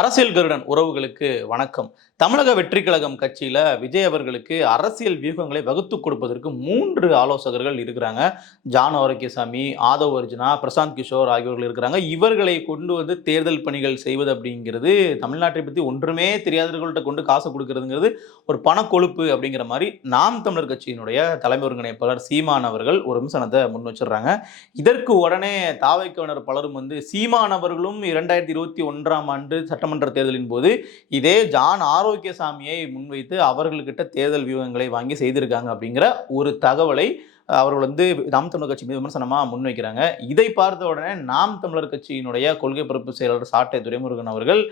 அரசியல் கருடன் உறவுகளுக்கு வணக்கம். தமிழக வெற்றி கழகம் கட்சியில் விஜய் அவர்களுக்கு அரசியல் வியூகங்களை வகுத்து கொடுப்பதற்கு மூன்று ஆலோசகர்கள் இருக்கிறாங்க. ஜான் ஆரோக்கியசாமி ஆதவ் அர்ஜுனா பிரசாந்த் கிஷோர் ஆகியோர்கள் இருக்கிறாங்க. இவர்களை கொண்டு வந்து தேர்தல் பணிகள் செய்வது அப்படிங்கிறது தமிழ்நாட்டை பற்றி ஒன்றுமே தெரியாதவர்கள்ட்ட கொண்டு காசு கொடுக்கறதுங்கிறது ஒரு பணக்கொழுப்பு அப்படிங்கிற மாதிரி நாம் தமிழர் கட்சியினுடைய தலைமை ஒருங்கிணைப்பாளர் சீமான் அவர்கள் ஒரு விமர்சனத்தை முன் வச்சிடுறாங்க. இதற்கு உடனே தாவைக்கவினர் பலரும் வந்து சீமான் அவர்களும் இரண்டாயிரத்தி இருபத்தி ஒன்றாம் ஆண்டு சட்டம் சட்டமன்ற தேர்தலின் போது இதே ஜான் ஆரோக்கியசாமியை முன்வைத்து அவர்கள்கிட்ட தேர்தல் வியூகங்களை வாங்கி செய்திருக்காங்க அப்படிங்கிற ஒரு தகவலை அவர்கள் வந்து நாம் தமிழர் கட்சி மீது விமர்சனமாக முன்வைக்கிறாங்க. இதை பார்த்த உடனே நாம் தமிழர் கட்சியினுடைய கொள்கை பரப்பு செயலாளர் சாட்டை துரைமுருகன் அவர்கள்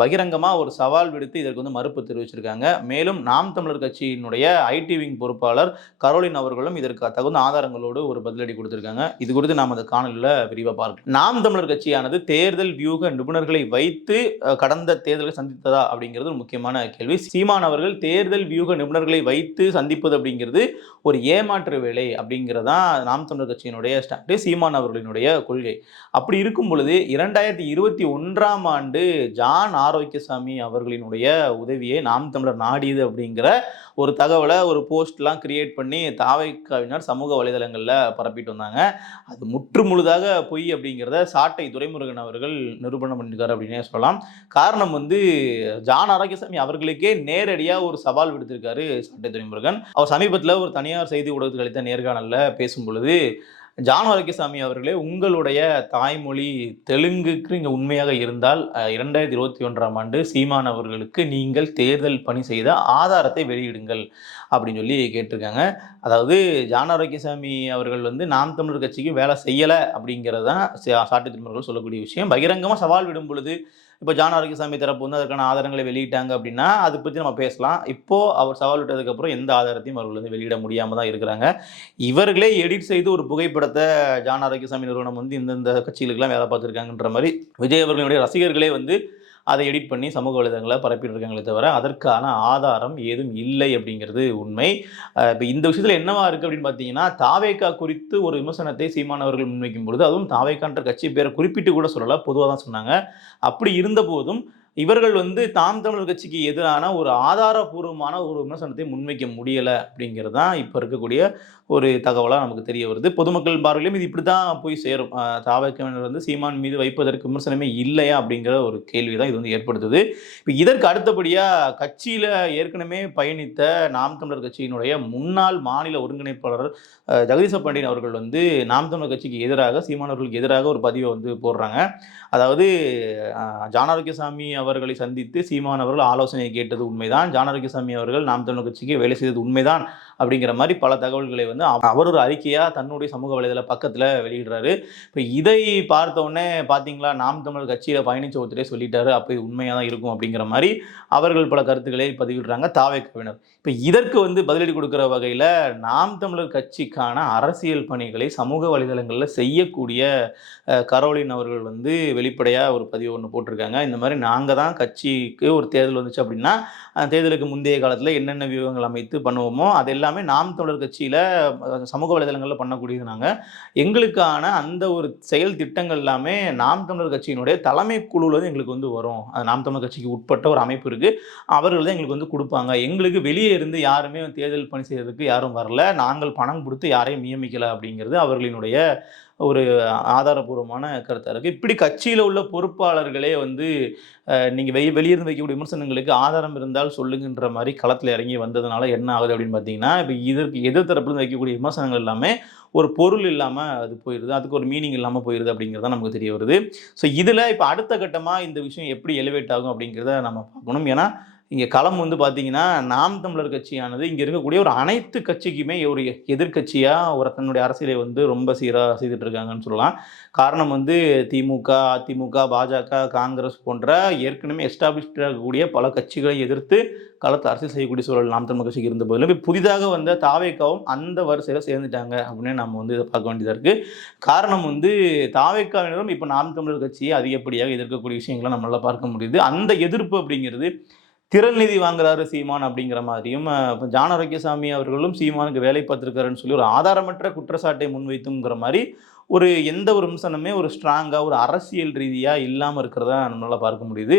பகிரங்கமாக ஒரு சவால் விடுத்து இதற்கு வந்து மறுப்பு தெரிவிச்சிருக்காங்க. மேலும் நாம் தமிழர் கட்சியினுடைய ஐடி விங் பொறுப்பாளர் கரோலின் அவர்களும் இதற்கு தகுந்த ஆதாரங்களோடு ஒரு பதிலடி கொடுத்திருக்காங்க. இது குறித்து நாம் அந்த காணொலியில் விரிவாக பார்க்கலாம் நாம் தமிழர் கட்சியானது தேர்தல் வியூக நிபுணர்களை வைத்து கடந்த தேர்தலை சந்தித்ததா அப்படிங்கிறது ஒரு முக்கியமான கேள்வி. சீமான் அவர்கள் தேர்தல் வியூக நிபுணர்களை வைத்து சந்திப்பது அப்படிங்கிறது ஒரு ஏமாற்று வேலை அப்படிங்கிறதான் நாம் தமிழர் கட்சியினுடைய ஸ்டாண்டு சீமான் அவர்களினுடைய கொள்கை. அப்படி இருக்கும் பொழுது இரண்டாயிரத்தி இருபத்தி ஒன்றாம் ஆண்டு ஜான் ஆரோக்கியசாமி அவர்களினுடைய உதவியை நாம் தமிழர் நாடியது அப்படிங்கிற ஒரு தகவலை ஒரு போஸ்ட்லாம் கிரியேட் பண்ணி தாவைக்காவினர் சமூக வலைதளங்களில் பரப்பிட்டு வந்தாங்க. அது முற்று முழுதாக பொய் அப்படிங்கிறத சாட்டை துரைமுருகன் அவர்கள் நிரூபணம் பண்ணியிருக்காரு அப்படின்னே சொல்லலாம். காரணம் வந்து ஜான் ஆரோக்கியசாமி அவர்களுக்கே நேரடியாக ஒரு சவால் விடுத்திருக்காரு சாட்டை துரைமுருகன். அவர் சமீபத்தில் ஒரு தனியார் செய்தி ஊடகத்துக்கு அளித்த நேர்காணலில் பேசும் பொழுது ஜான் சாமி அவர்களே உங்களுடைய தாய்மொழி தெலுங்குக்கு இங்கே உண்மையாக இருந்தால் இரண்டாயிரத்தி இருபத்தி ஒன்றாம் ஆண்டு சீமான் அவர்களுக்கு நீங்கள் தேர்தல் பணி செய்த ஆதாரத்தை வெளியிடுங்கள் அப்படின்னு சொல்லி கேட்டிருக்காங்க. அதாவது ஜான் ஆரோக்கியசாமி அவர்கள் வந்து நாம் தமிழர் கட்சிக்கு வேலை செய்யலை அப்படிங்கிறது தான் சாட்டு திருமணர்கள் சொல்லக்கூடிய விஷயம். பகிரங்கமாக சவால் விடும் பொழுது இப்போ ஜான் ஆரோக்கியசாமி தரப்பு வந்து அதற்கான ஆதாரங்களை வெளியிட்டாங்க அப்படின்னா அதை பற்றி நம்ம பேசலாம். இப்போது அவர் சவால் விட்டதுக்கப்புறம் எந்த ஆதாரத்தையும் அவர்கள் வந்து வெளியிட முடியாமல் தான் இருக்கிறாங்க. இவர்களே எடிட் செய்து ஒரு புகைப்படத்தை ஜான் ஆரோக்கியசாமி நிறுவனம் வந்து இந்தந்த கட்சிகளுக்கெல்லாம் வேலை பார்த்துருக்காங்கன்ற மாதிரி விஜய் அவர்களுடைய ரசிகர்களே வந்து அதை எடிட் பண்ணி சமூக வலைதளங்களை பரப்பிட்டு இருக்காங்களே தவிர அதற்கான ஆதாரம் ஏதும் இல்லை அப்படிங்கிறது உண்மை. இப்போ இந்த விஷயத்தில் என்னவா இருக்குது அப்படின்னு பார்த்தீங்கன்னா தாவேக்கா குறித்து ஒரு விமர்சனத்தை சீமானவர்கள் முன்வைக்கும் பொழுது அதுவும் தாவேக்கான்ற கட்சி பேரை குறிப்பிட்டு கூட சொல்லலை பொதுவாக தான் சொன்னாங்க. அப்படி இருந்த போதும் இவர்கள் வந்து தாம் தமிழர் கட்சிக்கு எதிரான ஒரு ஆதாரபூர்வமான ஒரு விமர்சனத்தை முன்வைக்க முடியலை அப்படிங்கிறது தான் இப்போ இருக்கக்கூடிய ஒரு தகவலாக நமக்கு தெரிய வருது. பொதுமக்கள் பார்வையிலும் இது இப்படி தான் போய் சேரும். தாவக்கவினர் வந்து சீமான் மீது வைப்பதற்கு விமர்சனமே இல்லையா அப்படிங்கிற ஒரு கேள்வி தான் இது வந்து ஏற்படுத்துது. இப்போ இதற்கு அடுத்தபடியாக கட்சியில் ஏற்கனவே பயணித்த நாம் தமிழர் கட்சியினுடைய முன்னாள் மாநில ஒருங்கிணைப்பாளர் ஜெகதீச பாண்டியன் அவர்கள் வந்து நாம் தமிழர் கட்சிக்கு எதிராக சீமானவர்களுக்கு எதிராக ஒரு பதிவை வந்து போடுறாங்க. அதாவது ஜானாரோக்கியசாமி அவர்களை சந்தித்து சீமான் அவர்கள் ஆலோசனை கேட்டது உண்மைதான். ஜான் அவர்கள் நாம் தமிழ் கட்சிக்கு வேலை செய்தது உண்மைதான் அப்படிங்கிற மாதிரி பல தகவல்களை வந்து அவ- அவர் ஒரு அறிக்கையாக தன்னுடைய சமூக வலைதள பக்கத்தில் வெளியிடுறாரு. இப்போ இதை பார்த்த உடனே பார்த்தீங்களா நாம் தமிழர் கட்சியில் பயணிச்ச ஒருத்தரே சொல்லிட்டாரு. அப்போ இது உண்மையாக தான் இருக்கும் அப்படிங்கிற மாதிரி அவர்கள் பல கருத்துக்களை பதிவிடுறாங்க தாவே கவினர் இப்போ இதற்கு வந்து பதிலடி கொடுக்குற வகையில் நாம் தமிழர் கட்சிக்கான அரசியல் பணிகளை சமூக வலைதளங்களில் செய்யக்கூடிய கரோலின் அவர்கள் வந்து வெளிப்படையாக ஒரு பதிவு ஒன்று போட்டிருக்காங்க. இந்த மாதிரி நாங்கள் தான் கட்சிக்கு ஒரு தேர்தல் வந்துச்சு அப்படின்னா தேர்தலுக்கு முந்தைய காலத்தில் என்னென்ன வியூகங்கள் அமைத்து பண்ணுவோமோ அது எல்லாமே நாம் தமிழர் கட்சியில் சமூக வலைதளங்களில் பண்ணக்கூடியது நாங்கள் எங்களுக்கான அந்த ஒரு செயல் திட்டங்கள் எல்லாமே நாம் தமிழர் கட்சியினுடைய தலைமை குழுவில் வந்து எங்களுக்கு வந்து வரும். அது நாம் தமிழர் கட்சிக்கு உட்பட்ட ஒரு அமைப்பு இருக்குது அவர்கள் தான் எங்களுக்கு வந்து கொடுப்பாங்க. எங்களுக்கு வெளியே இருந்து யாருமே தேர்தல் பணி செய்யறதுக்கு யாரும் வரல. நாங்கள் பணம் கொடுத்து யாரையும் நியமிக்கல அப்படிங்கிறது அவர்களினுடைய ஒரு ஆதாரபூர்வமான கருத்தாக இருக்குது இப்படி கட்சியில் உள்ள பொறுப்பாளர்களே வந்து நீங்கள் வெளி வெளியிருந்து வைக்கக்கூடிய விமர்சனங்களுக்கு ஆதாரம் இருந்தால் சொல்லுங்கன்ற மாதிரி களத்தில் இறங்கி வந்ததுனால என்ன ஆகுது அப்படின்னு பார்த்தீங்கன்னா இப்போ இதற்கு எதிர்த்தரப்புலேருந்து வைக்கக்கூடிய விமர்சனங்கள் எல்லாமே ஒரு பொருள் இல்லாமல் அது போயிடுது அதுக்கு ஒரு மீனிங் இல்லாமல் போயிடுது அப்படிங்கிறது தான் நமக்கு தெரிய வருது. ஸோ இதில் இப்போ அடுத்த கட்டமாக இந்த விஷயம் எப்படி எலிவேட் ஆகும் அப்படிங்கிறத நம்ம பார்க்கணும். ஏன்னா இங்கே களம் வந்து பார்த்தீங்கன்னா நாம் தமிழர் கட்சியானது இங்கே இருக்கக்கூடிய ஒரு அனைத்து கட்சிக்குமே ஒரு எதிர்க்கட்சியாக ஒரு தன்னுடைய அரசியலை வந்து ரொம்ப சீராக செய்துட்டு இருக்காங்கன்னு சொல்லலாம். காரணம் வந்து திமுக அதிமுக பாஜக காங்கிரஸ் போன்ற ஏற்கனவே எஸ்டாப்ளிஷ்டாக இருக்கக்கூடிய பல கட்சிகளை எதிர்த்து களத்து அரசியல் செய்யக்கூடிய சூழல் நாம் தமிழ் கட்சிக்கு இருந்த போதிலும் இப்போ புதிதாக வந்த தாவேக்காவும் அந்த வரிசையில் சேர்ந்துட்டாங்க அப்படின்னு நம்ம வந்து இதை பார்க்க வேண்டியதாக இருக்குது காரணம் வந்து தாவேக்காவினரும் இப்போ நாம் தமிழர் கட்சியை அதிகப்படியாக எதிர்க்கக்கூடிய விஷயங்களை நம்மளால் பார்க்க முடியுது. அந்த எதிர்ப்பு அப்படிங்கிறது திரள் நிதி வாங்குறாரு சீமான் அப்படிங்கிற மாதிரியும் அஹ், இப்ப ஜான ஆரோக்கியசாமி அவர்களும் சீமானுக்கு வேலை பார்த்துருக்காருன்னு சொல்லி ஒரு ஆதாரமற்ற குற்றச்சாட்டை முன்வைத்துங்கிற மாதிரி ஒரு எந்த ஒரு விமர்சனமே ஒரு ஸ்ட்ராங்காக ஒரு அரசியல் ரீதியாக இல்லாமல் இருக்கிறதா நம்மளால் பார்க்க முடியுது.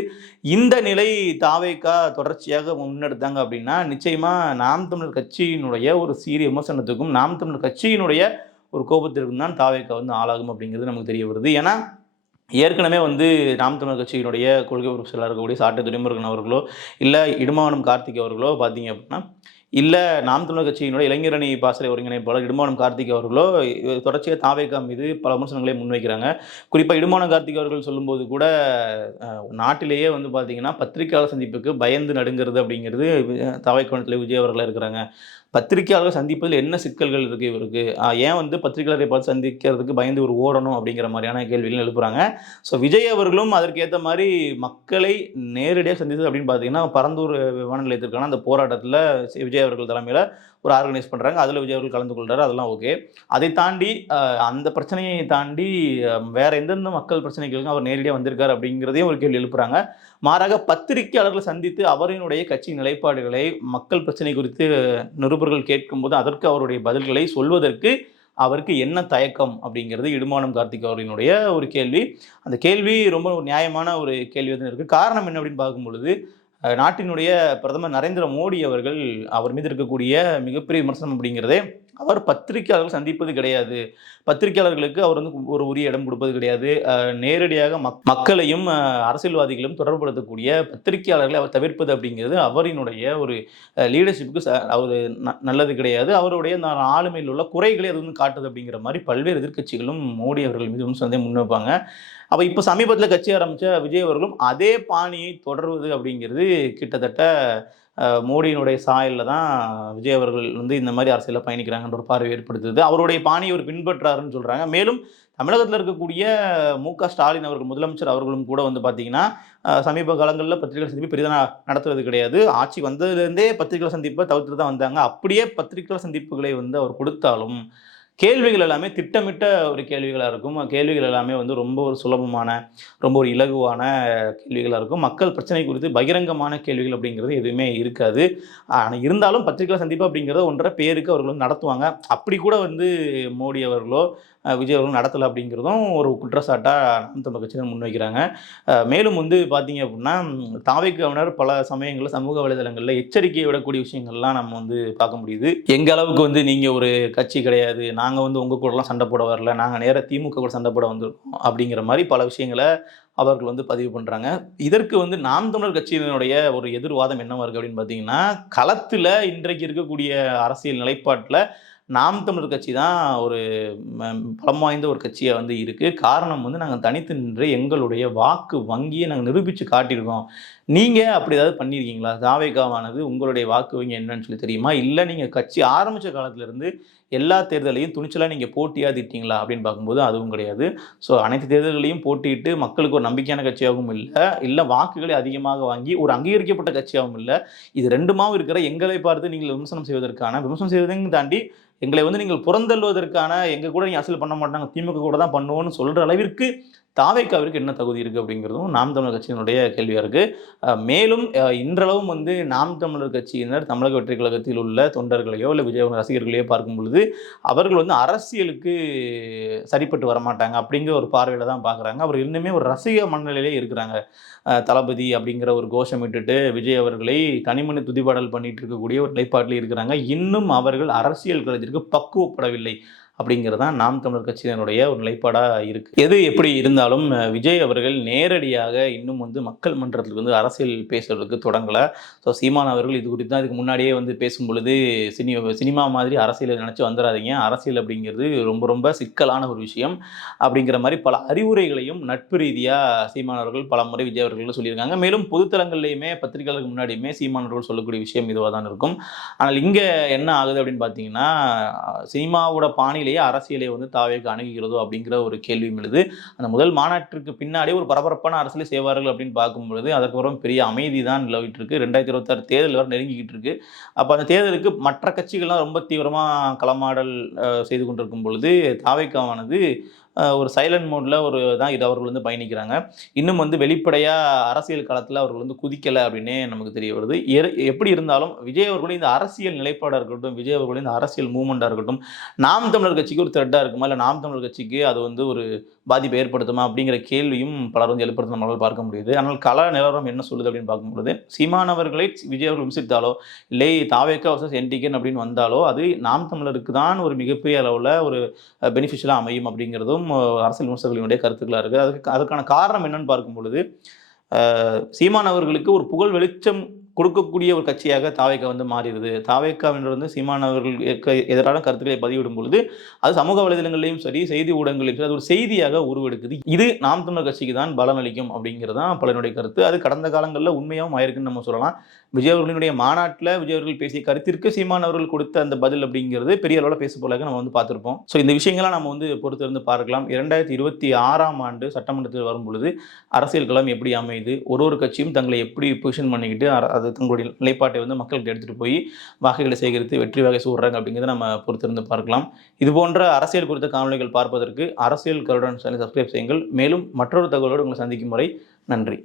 இந்த நிலை தாவேக்கா தொடர்ச்சியாக முன்னெடுத்தாங்க அப்படின்னா நிச்சயமாக நாம் தமிழர் கட்சியினுடைய ஒரு சீரிய விமர்சனத்துக்கும் நாம் தமிழர் கட்சியினுடைய ஒரு கோபத்திற்கும் தான் தாவேக்கா வந்து ஆளாகும் அப்படிங்கிறது நமக்கு தெரிய வருது. ஏன்னா ஏற்கனவே வந்து நாம் தமிழர் கட்சியினுடைய கொள்கை உறுப்பு இருக்கக்கூடிய சாட்டை துரைமுருகன் அவர்களோ இல்லை இடுமாவனம் கார்த்திக் அவர்களோ பார்த்தீங்க அப்படின்னா இல்லை நாம் தமிழர் கட்சியினுடைய இளைஞரணி பாசறை ஒருங்கிணைப்பாளர் இடுமானம் கார்த்திக் அவர்களோ தொடர்ச்சியாக தாவேக்கா மீது பல விமர்சனங்களை முன்வைக்கிறாங்க. குறிப்பாக இடுமானம் கார்த்திக் அவர்கள் சொல்லும்போது கூட நாட்டிலேயே வந்து பார்த்திங்கன்னா பத்திரிகையாளர் சந்திப்புக்கு பயந்து நடுங்கிறது அப்படிங்கிறது தாவேக்கோணத்தில் விஜய் அவர்களாக இருக்கிறாங்க. பத்திரிகையாளர்கள் சந்திப்பதில் என்ன சிக்கல்கள் இருக்குது இவருக்கு? ஏன் வந்து பத்திரிகையாளரை பார்த்து சந்திக்கிறதுக்கு பயந்து ஒரு ஓடணும் அப்படிங்கிற மாதிரியான கேள்விகள் எழுப்புறாங்க. ஸோ விஜய் அவர்களும் அதற்கேற்ற மாதிரி மக்களை நேரடியாக சந்தித்தது அப்படின்னு பார்த்தீங்கன்னா பரந்தூர் விமான நிலையத்திற்கான அந்த போராட்டத்தில் விஜய் அவர்கள் தலைமையில் ஒரு ஆர்கனைஸ் பண்ணுறாங்க அதில் விஜய் அவர்கள் கலந்து கொள்கிறாரு அதெல்லாம் ஓகே அதை தாண்டி அந்த பிரச்சனையை தாண்டி வேறு வேற எந்தெந்த மக்கள் பிரச்சனைகளுக்கும் அவர் நேரடியாக வந்திருக்கார் அப்படிங்கிறதையும் ஒரு கேள்வி எழுப்புறாங்க. மாறாக பத்திரிகையாளர்களை சந்தித்து அவரினுடைய கட்சி நிலைப்பாடுகளை மக்கள் பிரச்சனை குறித்து நிருபர்கள் கேட்கும்போது அதற்கு அவருடைய பதில்களை சொல்வதற்கு அவருக்கு என்ன தயக்கம் அப்படிங்கிறது இடுமானம் கார்த்திக் அவர்களினுடைய ஒரு கேள்வி. அந்த கேள்வி ரொம்ப ஒரு நியாயமான ஒரு கேள்வி வந்து இருக்குது காரணம் என்ன அப்படின்னு பார்க்கும் பொழுது நாட்டினுடைய பிரதமர் நரேந்திர மோடி அவர்கள் அவர் மீது இருக்கக்கூடிய மிகப்பெரிய விமர்சனம் அப்படிங்கிறதே அவர் பத்திரிகையாளர்கள் சந்திப்பது கிடையாது. பத்திரிகையாளர்களுக்கு அவர் வந்து ஒரு உரிய இடம் கொடுப்பது கிடையாது. நேரடியாக மக் மக்களையும் அரசியல்வாதிகளும் அரசியல்வாதிகளையும் தொடர்புபடுத்தக்கூடிய பத்திரிகையாளர்களை அவர் தவிர்ப்பது அப்படிங்கிறது அவரினுடைய ஒரு லீடர்ஷிப்புக்கு ச அவர் ந நல்லது கிடையாது. அவருடைய அந்த ஆளுமையில் உள்ள குறைகளை அது வந்து காட்டுது அப்படிங்கிற மாதிரி பல்வேறு எதிர்க்கட்சிகளும் மோடி அவர்கள் மீது விமர்சனத்தை முன்வைப்பாங்க. அப்போ இப்போ சமீபத்தில் கட்சி ஆரம்பித்த விஜய் அவர்களும் அதே பாணியை தொடர்வது அப்படிங்கிறது கிட்டத்தட்ட மோடியினுடைய சாயலில் தான் விஜய் அவர்கள் வந்து இந்த மாதிரி அரசியலில் பயணிக்கிறாங்கன்ற ஒரு பார்வை ஏற்படுத்துது. அவருடைய பாணியை அவர் பின்பற்றாருன்னு சொல்கிறாங்க மேலும் தமிழகத்தில் இருக்கக்கூடிய மு க ஸ்டாலின் அவர்கள் முதலமைச்சர் அவர்களும் கூட வந்து பார்த்தீங்கன்னா சமீப காலங்களில் பத்திரிகை சந்திப்பு பெரிதாக நடத்துறது கிடையாது. ஆட்சி வந்ததுலேருந்தே பத்திரிகை சந்திப்பை தவிர்த்துட்டு தான் வந்தாங்க. அப்படியே பத்திரிகை சந்திப்புகளை வந்து அவர் கொடுத்தாலும் கேள்விகள் எல்லாமே திட்டமிட்ட ஒரு கேள்விகளாக இருக்கும். கேள்விகள் எல்லாமே வந்து ரொம்ப ஒரு சுலபமான ரொம்ப ஒரு இலகுவான கேள்விகளாக இருக்கும். மக்கள் பிரச்சனை குறித்து பகிரங்கமான கேள்விகள் அப்படிங்கிறது எதுவுமே இருக்காது. ஆனால் இருந்தாலும் பத்திரிகை சந்திப்பு அப்படிங்கிறத ஒன்றரை பேருக்கு அவர்கள் வந்து நடத்துவாங்க. அப்படி கூட வந்து மோடி அவர்களோ விஜய் அவர்கள் நடத்தலை அப்படிங்கிறதும் ஒரு குற்றச்சாட்டாக நாம் தமிழ் கட்சியினர் முன்வைக்கிறாங்க. மேலும் வந்து பார்த்தீங்க அப்படின்னா தாவைக்கவினர் பல சமயங்களில் சமூக வலைதளங்களில் எச்சரிக்கையை விடக்கூடிய விஷயங்கள்லாம் நம்ம வந்து பார்க்க முடியுது. எங்க அளவுக்கு வந்து நீங்கள் ஒரு கட்சி கிடையாது நாங்கள் வந்து உங்கள் கூடலாம் சண்டை போட வரல நாங்கள் நேராக திமுக கூட சண்டை போட வந்துருக்கோம் அப்படிங்கிற மாதிரி பல விஷயங்களை அவர்கள் வந்து பதிவு பண்ணுறாங்க இதற்கு வந்து நாம் தமிழர் கட்சியினுடைய ஒரு எதிர்வாதம் என்னவா இருக்குது அப்படின்னு பார்த்தீங்கன்னா களத்தில் இன்றைக்கு இருக்கக்கூடிய அரசியல் நிலைப்பாட்டில் நாம் தமிழர் கட்சி தான் ஒரு பலம் வாய்ந்த ஒரு கட்சியாக வந்து இருக்குது காரணம் வந்து நாங்கள் தனித்து நின்று எங்களுடைய வாக்கு வங்கியை நாங்கள் நிரூபித்து காட்டியிருக்கோம். நீங்கள் அப்படி ஏதாவது பண்ணியிருக்கீங்களா? தாவேகாவானது உங்களுடைய வாக்கு வங்கி என்னன்னு சொல்லி தெரியுமா? இல்லை நீங்கள் கட்சி ஆரம்பித்த காலத்திலேருந்து எல்லா தேர்தலையும் துணிச்சலாக நீங்கள் போட்டியாதிட்டீங்களா அப்படின்னு பார்க்கும்போது அதுவும் கிடையாது. ஸோ அனைத்து தேர்தல்களையும் போட்டியிட்டு மக்களுக்கு ஒரு நம்பிக்கையான கட்சியாகவும் இல்லை. இல்லை வாக்குகளை அதிகமாக வாங்கி ஒரு அங்கீகரிக்கப்பட்ட கட்சியாகவும் இல்லை. இது ரெண்டுமாவும் இருக்கிற எங்களை பார்த்து நீங்கள் விமர்சனம் செய்வதற்கான விமர்சனம் செய்வதையும் தாண்டி எங்களை வந்து நீங்கள் புறந்தள்ளுவதற்கான எங்கள் கூட நீங்கள் அசல் பண்ண மாட்டாங்க திமுக கூட தான் பண்ணுவோன்னு சொல்கிற அளவிற்கு தாவேக்காவிற்கு என்ன தகுதி இருக்குது அப்படிங்கிறதும் நாம் தமிழர் கட்சியினுடைய கேள்வியாக இருக்குது மேலும் இன்றளவும் வந்து நாம் தமிழர் கட்சியினர் தமிழக வெற்றி கழகத்தில் உள்ள தொண்டர்களையோ இல்லை விஜய் ரசிகர்களையோ பார்க்கும் பொழுது அவர்கள் வந்து அரசியலுக்கு சரிப்பட்டு வரமாட்டாங்க அப்படிங்கிற ஒரு பார்வையில் தான் பார்க்குறாங்க அவர் இன்னுமே ஒரு ரசிக மனநிலையிலே இருக்கிறாங்க. தளபதி அப்படிங்கிற ஒரு கோஷம் விட்டுட்டு விஜய் அவர்களை கனிமணி துதிபாடல் பண்ணிட்டு இருக்கக்கூடிய ஒரு நிலைப்பாட்டில் இருக்கிறாங்க. இன்னும் அவர்கள் அரசியல் களத்திற்கு பக்குவப்படவில்லை. அப்படிங்கிறது தான் நாம் தமிழர் கட்சியினுடைய ஒரு நிலைப்பாடாக இருக்குது எது எப்படி இருந்தாலும் விஜய் அவர்கள் நேரடியாக இன்னும் வந்து மக்கள் மன்றத்துக்கு வந்து அரசியல் பேசுறதுக்கு தொடங்கலை. ஸோ சீமான் அவர்கள் இது குறித்து தான் இதுக்கு முன்னாடியே வந்து பேசும் பொழுது சினி சினிமா மாதிரி அரசியலை நினச்சி வந்துடாதீங்க அரசியல் அப்படிங்கிறது ரொம்ப ரொம்ப சிக்கலான ஒரு விஷயம். அப்படிங்கிற மாதிரி பல அறிவுரைகளையும் நட்பு ரீதியாக சீமான் அவர்கள் பல முறை விஜய் அவர்கள் சொல்லியிருக்காங்க. மேலும் பொதுத்தளங்கள்லையுமே பத்திரிகைகளுக்கு முன்னாடியுமே சீமான் அவர்கள் சொல்லக்கூடிய விஷயம் இதுவாக தான் இருக்கும். ஆனால் இங்கே என்ன ஆகுது அப்படின்னு பார்த்தீங்கன்னா சினிமாவோட பாணியிலேயே அரசியலை வந்து தாவேக்கு அணுகுகிறதோ அப்படிங்கிற ஒரு கேள்வியும் எழுது. அந்த முதல் மாநாட்டிற்கு பின்னாடியே ஒரு பரபரப்பான அரசியலை செய்வார்கள் அப்படின்னு பார்க்கும் பொழுது அதற்கப்புறம் பெரிய அமைதி தான் நிலவிட்டு இருக்கு ரெண்டாயிரத்தி இருபத்தாறு தேர்தல் வரை நெருங்கிக்கிட்டு இருக்கு. அப்போ அந்த தேர்தலுக்கு மற்ற கட்சிகள்லாம் ரொம்ப தீவிரமாக களமாடல் செய்து கொண்டிருக்கும் பொழுது தாவேக்காவானது ஒரு சைலண்ட் மோட்ல ஒரு தான் இது அவர்கள் வந்து பயணிக்கிறாங்க. இன்னும் வந்து வெளிப்படையாக அரசியல் காலத்தில் அவர்கள் வந்து குதிக்கல அப்படின்னே நமக்கு தெரிய வருது. எப்படி இருந்தாலும் விஜய் அவர்களும் இந்த அரசியல் நிலைப்பாடாக இருக்கட்டும் விஜய் அவர்களும் இந்த அரசியல் மூமெண்ட்டாக இருக்கட்டும் நாம் தமிழர் கட்சிக்கு ஒரு த்ரெட்டாக இருக்குமா? இல்லை நாம் தமிழர் கட்சிக்கு அது வந்து ஒரு பாதிப்பை ஏற்படுத்துமா? அப்படிங்கிற கேள்வியும் பலர் வந்து எழுப்புறது நம்மளால் பார்க்க முடியுது. ஆனால் கல நிலவரம் என்ன சொல்லுது அப்படின்னு பார்க்கும்பொழுது சீமானவர்களை விஜய் அவர்கள் விமர்சித்தாலோ இல்லை தாவேக்கா வர்சஸ் என்டிகன் அப்படின்னு வந்தாலோ அது நாம் தமிழருக்கு தான் ஒரு மிகப்பெரிய அளவில் ஒரு பெனிஃபிஷியலாக அமையும் அப்படிங்கிறதும் கருத்துக்களும் அரசியல் விமர்சகர்களினுடைய கருத்துக்களாக இருக்குது அதுக்கு அதுக்கான காரணம் என்னன்னு பார்க்கும் பொழுது சீமான் அவர்களுக்கு ஒரு புகழ் வெளிச்சம் கொடுக்கக்கூடிய ஒரு கட்சியாக தாவேக்கா வந்து மாறிடுது. தாவேக்காவினர் வந்து சீமான் அவர்களுக்கு எதிரான கருத்துக்களை பதிவிடும் பொழுது அது சமூக வலைதளங்களையும் சரி செய்தி ஊடகங்களையும் சரி அது ஒரு செய்தியாக உருவெடுக்குது. இது நாம் தமிழர் கட்சிக்கு தான் பலனளிக்கும் அப்படிங்கிறது தான் பலனுடைய கருத்து. அது கடந்த காலங்களில் உண்மையாகவும் ஆயிருக்குன்னு நம்ம சொல்லலாம். விஜய் அவர்களினுடைய மாநாட்டில் விஜய் அவர்கள் பேசிய கருத்திற்கு சீமான் அவர்கள் கொடுத்த அந்த பதில் அப்படிங்கிறது பெரிய அளவில் பேச போலாக நம்ம வந்து பார்த்துருப்போம். ஸோ இந்த விஷயங்கள்லாம் நம்ம வந்து பொறுத்திருந்து பார்க்கலாம். இரண்டாயிரத்தி இருபத்தி ஆறாம் ஆண்டு சட்டமன்றத்தில் வரும் பொழுது அரசியல் களம் எப்படி அமையுது? ஒரு ஒரு கட்சியும் தங்களை எப்படி பொசிஷன் பண்ணிக்கிட்டு அது தங்களுடைய நிலைப்பாட்டை வந்து மக்களுக்கு எடுத்துகிட்டு போய் வாக்குகளை சேகரித்து வெற்றி வகை சூடுறாங்க அப்படிங்கிறத நம்ம பொறுத்திருந்து பார்க்கலாம். இது போன்ற அரசியல் குறித்த காணொலிகள் பார்ப்பதற்கு அரசியல் கருடன் சேனல் சப்ஸ்கிரைப் செய்யுங்கள். மேலும் மற்றொரு தகவலோடு உங்களை சந்திக்கும் முறை நன்றி.